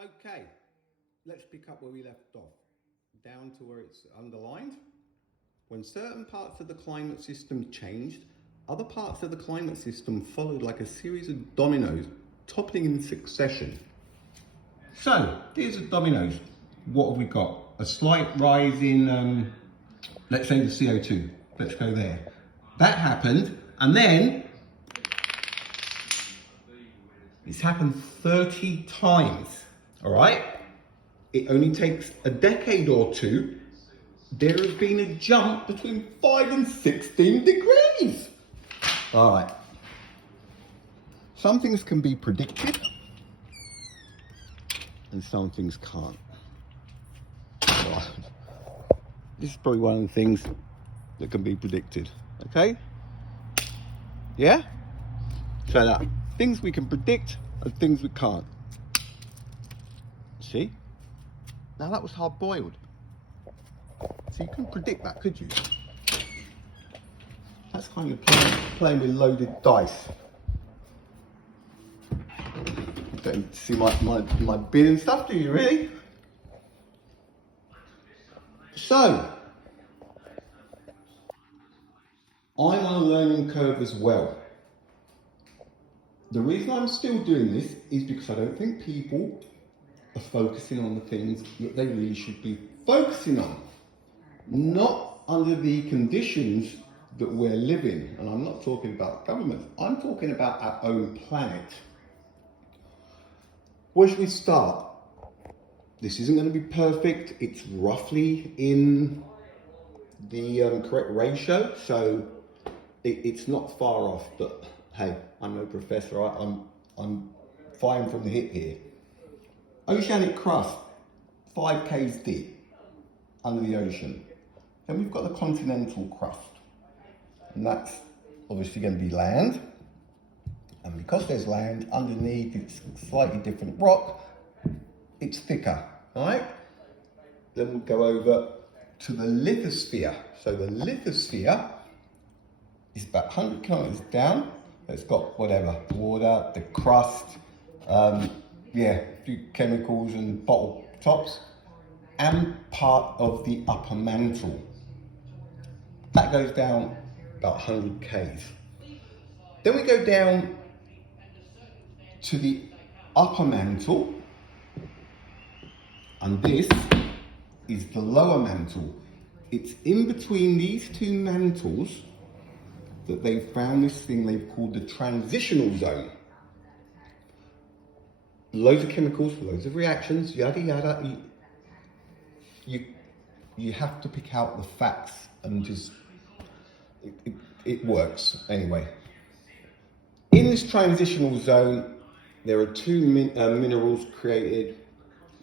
Okay, let's pick up where we left off, down to where it's underlined. When certain parts of the climate system changed, other parts of the climate system followed like a series of dominoes, toppling in succession. So, here's the dominoes. What have we got? A slight rise in, let's say the CO2. Let's go there. That happened, and then it's happened 30 times, all right? It only takes a decade or two. There has been a jump between 5 and 16 degrees. All right. Some things can be predicted, and some things can't. Right. This is probably one of the things that can be predicted, okay? Yeah? So that things we can predict and things we can't. See? Now that was hard boiled. So you couldn't predict that, could you? That's kind of playing with loaded dice. You don't see my bin and stuff, do you really? So, I'm on a learning curve as well. The reason I'm still doing this is because I don't think people are focusing on the things that they really should be focusing on. Not under the conditions that we're living. And I'm not talking about governments, I'm talking about our own planet. Where should we start? This isn't going to be perfect. It's roughly in the correct ratio, so it's not far off, but hey, I'm no professor, I'm firing from the hip here. Oceanic crust, 5 k's deep under the ocean. Then we've got the continental crust, and that's obviously going to be land. And because there's land underneath, it's slightly different rock, it's thicker, all right? Then we'll go over to the lithosphere. So the lithosphere is about 100 kilometers down. It's got whatever, water, the crust, a few chemicals and bottle tops, and part of the upper mantle. That goes down about 100 k's. Then we go down to the upper mantle, and this is the lower mantle. It's in between these two mantles that they've found this thing they've called the Transitional Zone. Loads of chemicals, loads of reactions, yada yada. You have to pick out the facts and just, it works anyway. In this transitional zone, there are two minerals created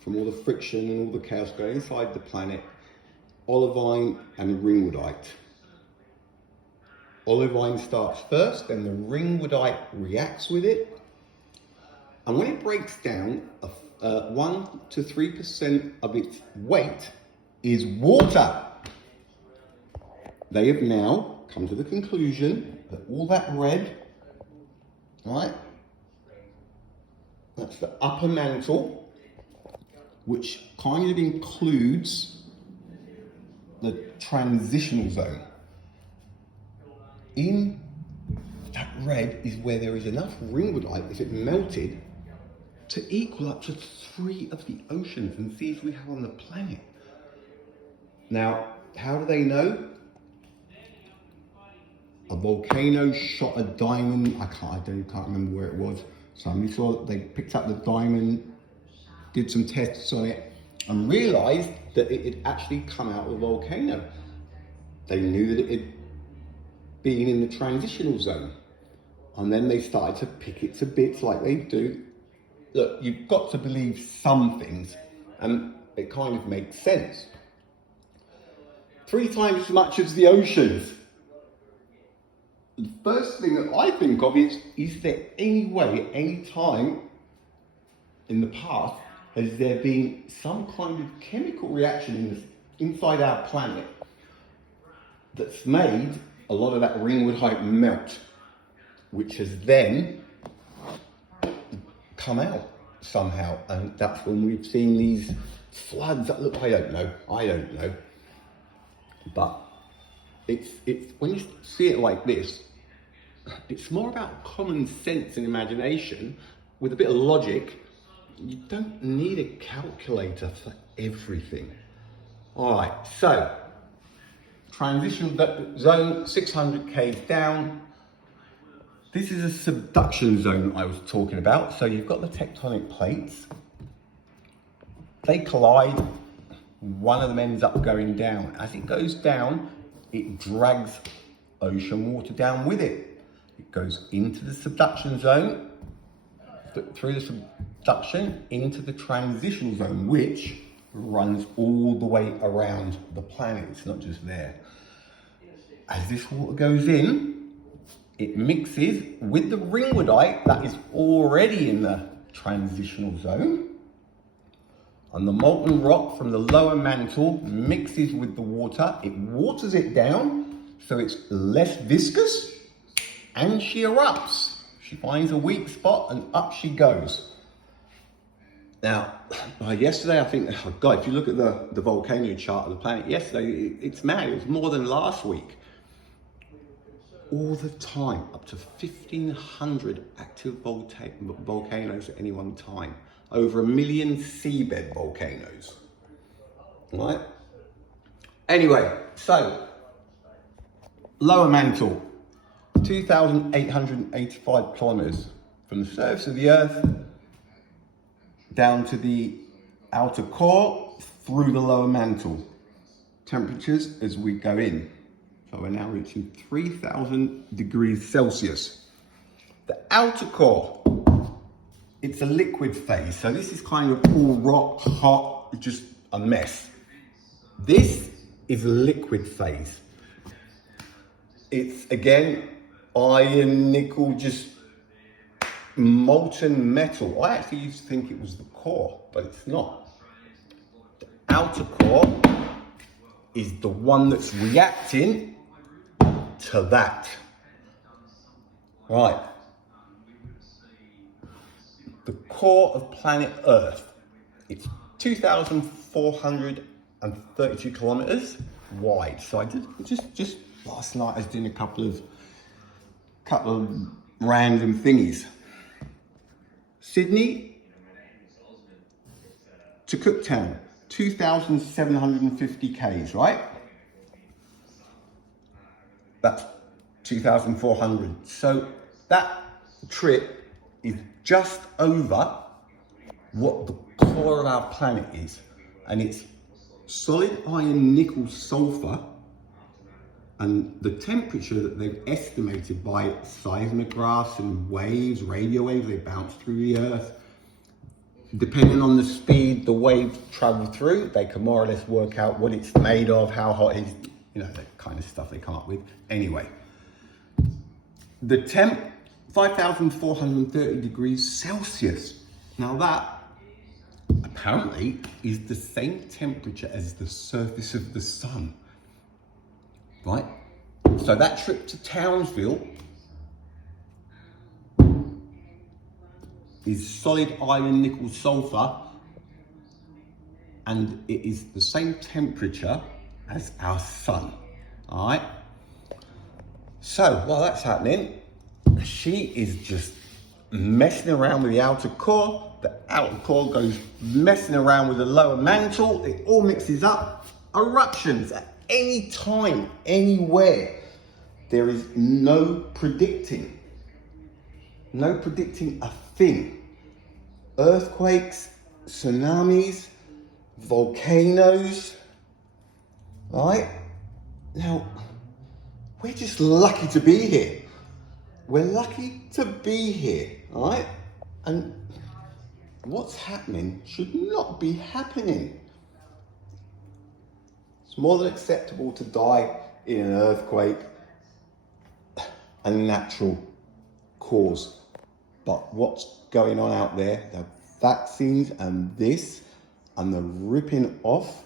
from all the friction and all the chaos going inside the planet: olivine and ringwoodite. Olivine starts first, then the ringwoodite reacts with it, and when it breaks down, 1 to 3% of its weight is water. They have now come to the conclusion that all that red, right, that's the upper mantle, which kind of includes the transitional zone. In that red is where there is enough ringwoodite, if it melted, to equal up to 3 of the oceans and seas we have on the planet. Now, how do they know? A volcano shot a diamond. I can't remember where it was. Somebody saw that they picked up the diamond, did some tests on it, and realized that it had actually come out of a volcano. They knew that it had been in the transitional zone, and then they started to pick it to bits like they do. Look, you've got to believe some things, and it kind of makes sense. 3 times as much as the oceans. The first thing that I think of is there any way, any time in the past, has there been some kind of chemical reaction inside our planet that's made a lot of that ringwoodite melt, which has then come out? somehow, and that's when we've seen these floods that look, I don't know, but it's when you see it like this, it's more about common sense and imagination with a bit of logic. You don't need a calculator for everything. All right, so transition zone, 600 k's down. This is a subduction zone I was talking about. So you've got the tectonic plates. They collide. One of them ends up going down. As it goes down, it drags ocean water down with it. It goes into the subduction zone, through the subduction into the transitional zone, which runs all the way around the planet. It's not just there. As this water goes in, it mixes with the ringwoodite that is already in the transitional zone, and the molten rock from the lower mantle mixes with the water. It waters it down so it's less viscous, and she erupts. She finds a weak spot and up she goes. Now, yesterday, I think, oh God, if you look at the volcano chart of the planet yesterday, it's mad. It was more than last week. All the time, up to 1,500 active volcanoes at any one time. Over 1 million seabed volcanoes. Right? Anyway, so, lower mantle, 2,885 kilometers from the surface of the Earth down to the outer core through the lower mantle. Temperatures as we go in. So we're now reaching 3,000 degrees Celsius. The outer core, it's a liquid phase. So this is kind of all rock, hot, just a mess. This is a liquid phase. It's, again, iron, nickel, just molten metal. I actually used to think it was the core, but it's not. The outer core is the one that's reacting to that. Right. The core of planet Earth, it's 2,432 kilometers wide. So I did just last night I was doing a couple of random thingies. Sydney to Cooktown, 2,750 k's, right? That's 2,400. So that trip is just over what the core of our planet is. And it's solid iron, nickel, sulfur. And the temperature that they've estimated by seismographs and waves, radio waves, they bounce through the Earth. Depending on the speed the waves travel through, they can more or less work out what it's made of, how hot it is, you know, that kind of stuff they come up with. Anyway, the temp, 5,430 degrees Celsius. Now that apparently is the same temperature as the surface of the sun, right? So that trip to Townsville is solid iron, nickel, sulfur, and it is the same temperature as our sun, all right? So while that's happening, she is just messing around with the outer core. The outer core goes messing around with the lower mantle. It all mixes up. Eruptions at any time, anywhere. There is no predicting a thing. Earthquakes, tsunamis, volcanoes, right? Now, we're just lucky to be here. We're lucky to be here, right? And what's happening should not be happening. It's more than acceptable to die in an earthquake, a natural cause. But what's going on out there, the vaccines and this, and the ripping off,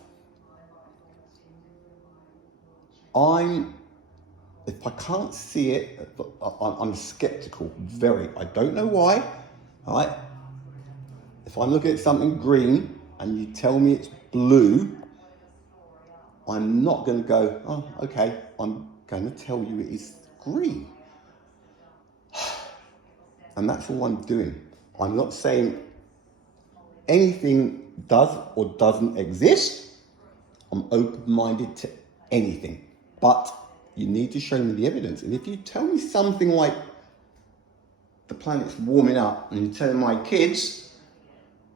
if I can't see it, I'm skeptical, very. I don't know why, right? If I'm looking at something green and you tell me it's blue, I'm not going to go, oh, okay, I'm going to tell you it is green. And that's all I'm doing. I'm not saying anything does or doesn't exist. I'm open-minded to anything. But you need to show me the evidence. And if you tell me something like the planet's warming up and you're telling my kids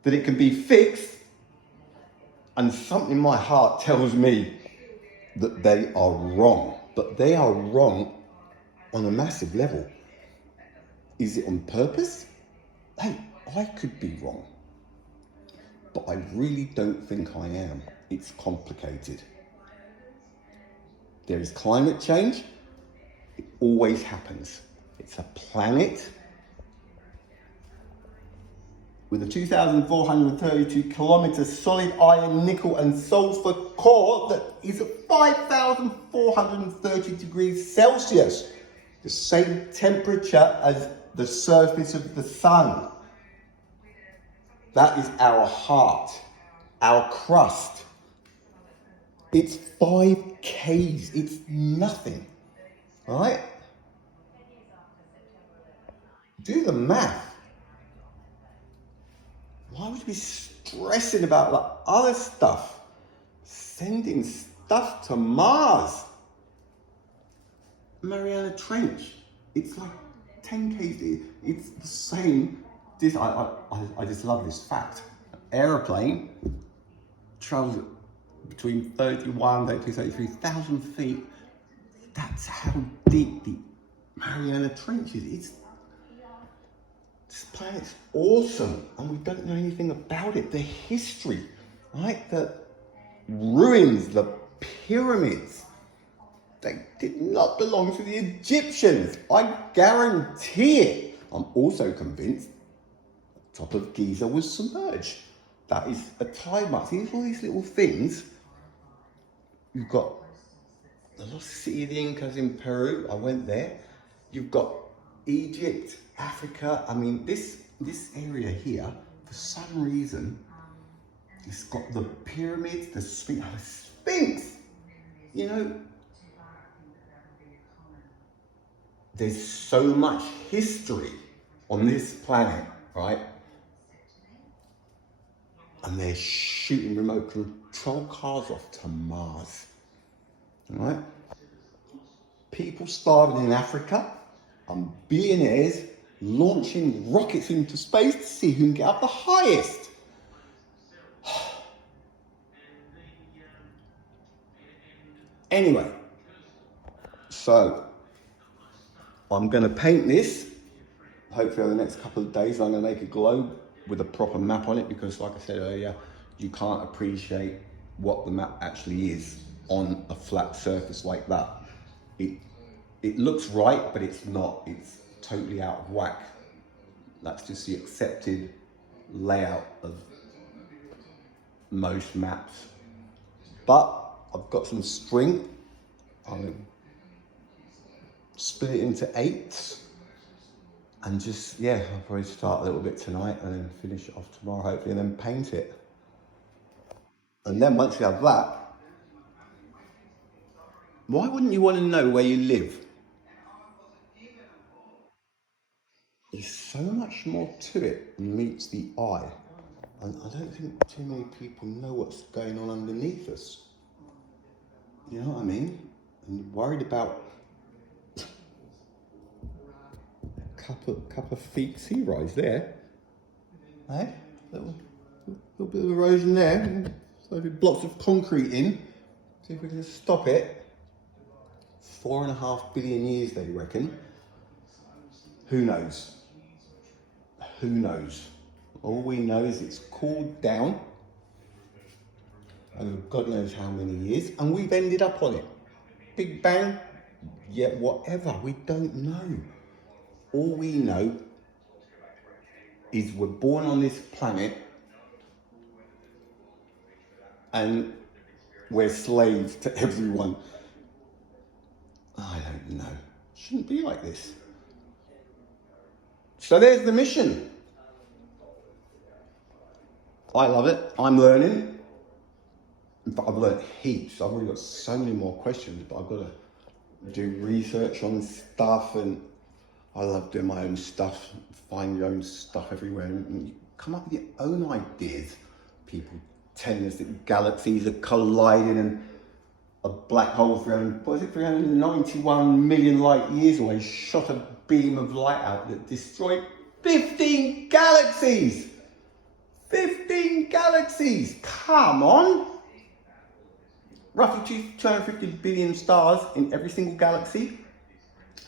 that it can be fixed, and something in my heart tells me that they are wrong. But they are wrong on a massive level. Is it on purpose? Hey, I could be wrong. But I really don't think I am. It's complicated. There is climate change. It always happens. It's a planet with a 2,432 kilometer solid iron, nickel and sulfur core that is at 5,430 degrees Celsius, the same temperature as the surface of the sun. That is our heart, our crust. It's 5 Ks, it's nothing, all right? Do the math. Why would you be stressing about the other stuff? Sending stuff to Mars. Mariana Trench, it's like 10 kg. It's the same. I just love this fact. An aeroplane travels between 33,000 feet. That's how deep the Mariana Trench is. This planet's awesome, and we don't know anything about it. The history, right? The ruins, the pyramids, they did not belong to the Egyptians. I guarantee it. I'm also convinced the top of Giza was submerged. That is a time mark. See, all these little things. You've got the lost city of the Incas in Peru. I went there. You've got Egypt, Africa. I mean, this area here, for some reason, it's got the pyramids, the Sphinx. You know, there's so much history on this planet, right? And they're shooting remote control cars off to Mars, right? People starving in Africa and billionaires launching rockets into space to see who can get up the highest. Anyway, so I'm going to paint this. Hopefully over the next couple of days I'm going to make a globe with a proper map on it, because like I said earlier, you can't appreciate what the map actually is on a flat surface like that. It looks right, but it's not. It's totally out of whack. That's just the accepted layout of most maps. But I've got some string. I'm going to split it into 8ths. And just, yeah, I'll probably start a little bit tonight and then finish it off tomorrow, hopefully, and then paint it. And then once you have that, why wouldn't you want to know where you live? There's so much more to it than meets the eye. And I don't think too many people know what's going on underneath us. You know what I mean? And you're worried about couple of feet sea rise there. Eh? Little bit of erosion there. So blocks of concrete in. See if we can stop it. 4.5 billion years, they reckon. Who knows? Who knows? All we know is it's cooled down over God knows how many years, and we've ended up on it. Big Bang? Yeah, whatever. We don't know. All we know is we're born on this planet and we're slaves to everyone. I don't know. Shouldn't be like this. So there's the mission. I love it. I'm learning. In fact, I've learned heaps. I've already got so many more questions, but I've got to do research on stuff, and I love doing my own stuff, find your own stuff everywhere, and you come up with your own ideas. People telling us that galaxies are colliding and a black hole 391 million light years away shot a beam of light out that destroyed 15 galaxies! 15 galaxies! Come on! Roughly 250 billion stars in every single galaxy.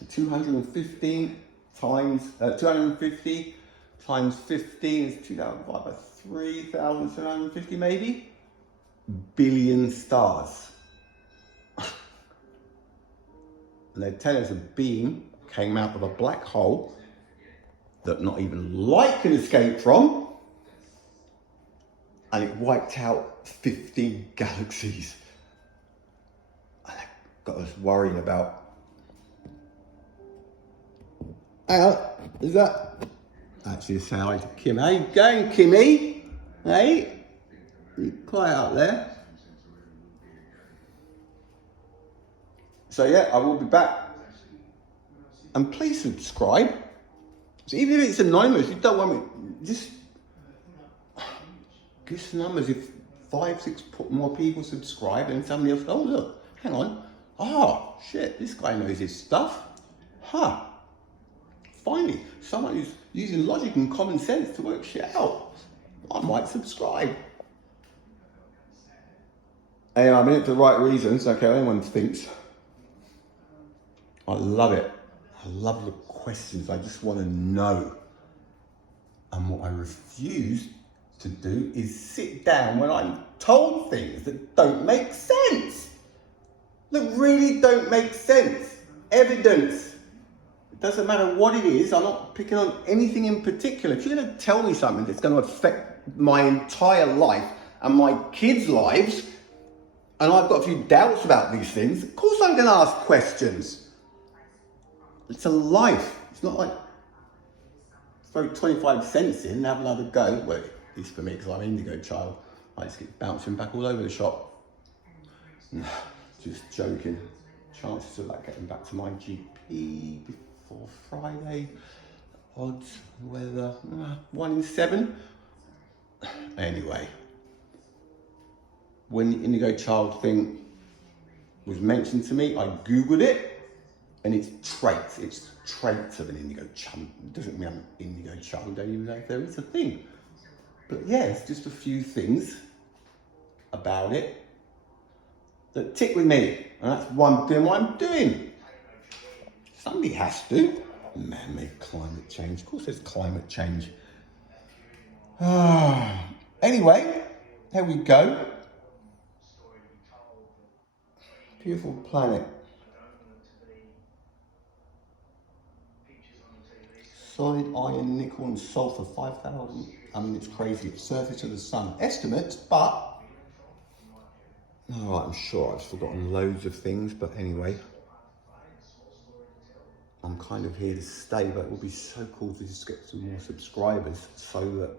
250 times 15 is 2,000 divided by 3,750 maybe. Billion stars. And they tell us a beam came out of a black hole that not even light can escape from, and it wiped out 15 galaxies. And that got us worrying about. Hang on, is that? Actually, say hi to Kim. How you going, Kimmy? Hey? You quiet up there. So yeah, I will be back. And please subscribe. So even if it's anonymous, you don't want me, just give us the numbers. If 5-6 more people subscribe and somebody else, oh look, hang on. Oh shit, this guy knows his stuff. Huh. Finally, someone who's using logic and common sense to work shit out. I might subscribe. Anyway, I'm in it for the right reasons. Okay, anyone thinks. I love it. I love the questions. I just want to know. And what I refuse to do is sit down when I'm told things that don't make sense. That really don't make sense. Evidence. It doesn't matter what it is. I'm not picking on anything in particular. If you're going to tell me something that's going to affect my entire life and my kids' lives, and I've got a few doubts about these things, of course I'm going to ask questions. It's a life. It's not like throw 25 cents in and have another go. Well, at least for me, because I'm an indigo child. I just get bouncing back all over the shop. Just joking. Chances of that getting back to my GP before Friday. Odds, whether 1 in 7. Anyway, when the indigo child thing was mentioned to me, I Googled it. And it's traits. It's traits of an indigo child. It doesn't mean I'm an indigo child. I don't even know if there is a thing. But yeah, it's just a few things about it that tick with me. And that's why I'm doing what I'm doing. Somebody has to. Man-made climate change. Of course there's climate change. Anyway, there we go. Beautiful planet. Solid iron, nickel and sulfur, 5,000. I mean, it's crazy. It's surface of the sun. Estimates, but... I'm sure I've forgotten loads of things, but anyway. I'm kind of here to stay, but it will be so cool to just get some more subscribers so that,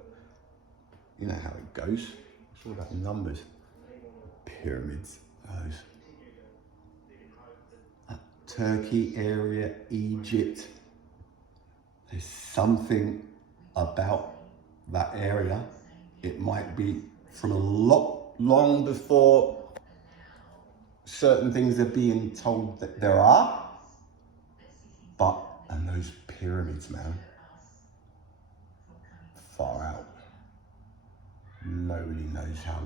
you know how it goes. It's all about numbers. Pyramids, those. Turkey area, Egypt. There's something about that area. It might be from long before certain things are being told that there are. But, and those pyramids, man, far out. Nobody knows how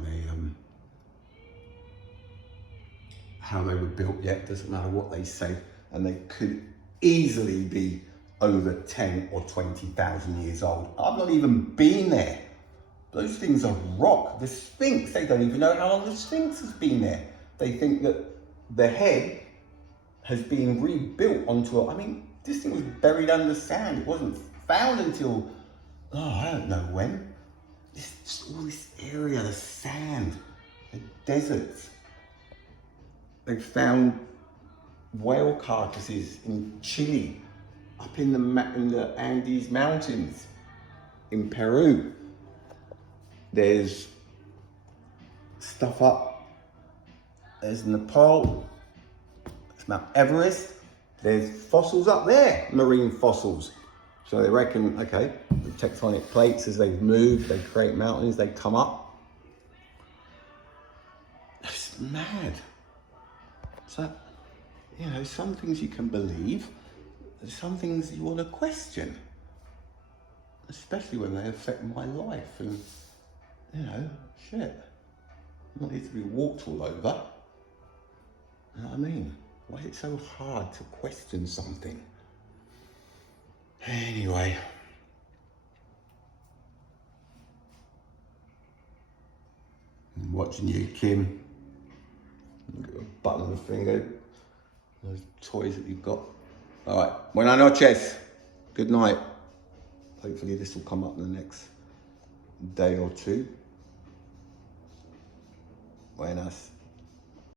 they were built yet. Doesn't matter what they say, and they could easily be over 10 or 20,000 years old. I've not even been there. Those things are rock. The Sphinx, they don't even know how long the Sphinx has been there. They think that the head has been rebuilt onto I mean, this thing was buried under sand. It wasn't found until, I don't know when. All this area, the sand, the deserts. They found whale carcasses in Chile, up in the Andes Mountains in Peru. There's stuff up. There's Nepal. There's Mount Everest. There's fossils up there, marine fossils. So they reckon, okay, the tectonic plates, as they've moved, they create mountains, they come up. It's mad. So, you know, some things you can believe, and some things you want to question. Especially when they affect my life and, you know, shit. I'm not here to be walked all over. You know what I mean? Why is it so hard to question something? Anyway. I'm watching you, Kim. Got a button on the finger. Those toys that you've got. Alright, buenas noches. Good night. Hopefully this will come up in the next day or two. Buenas.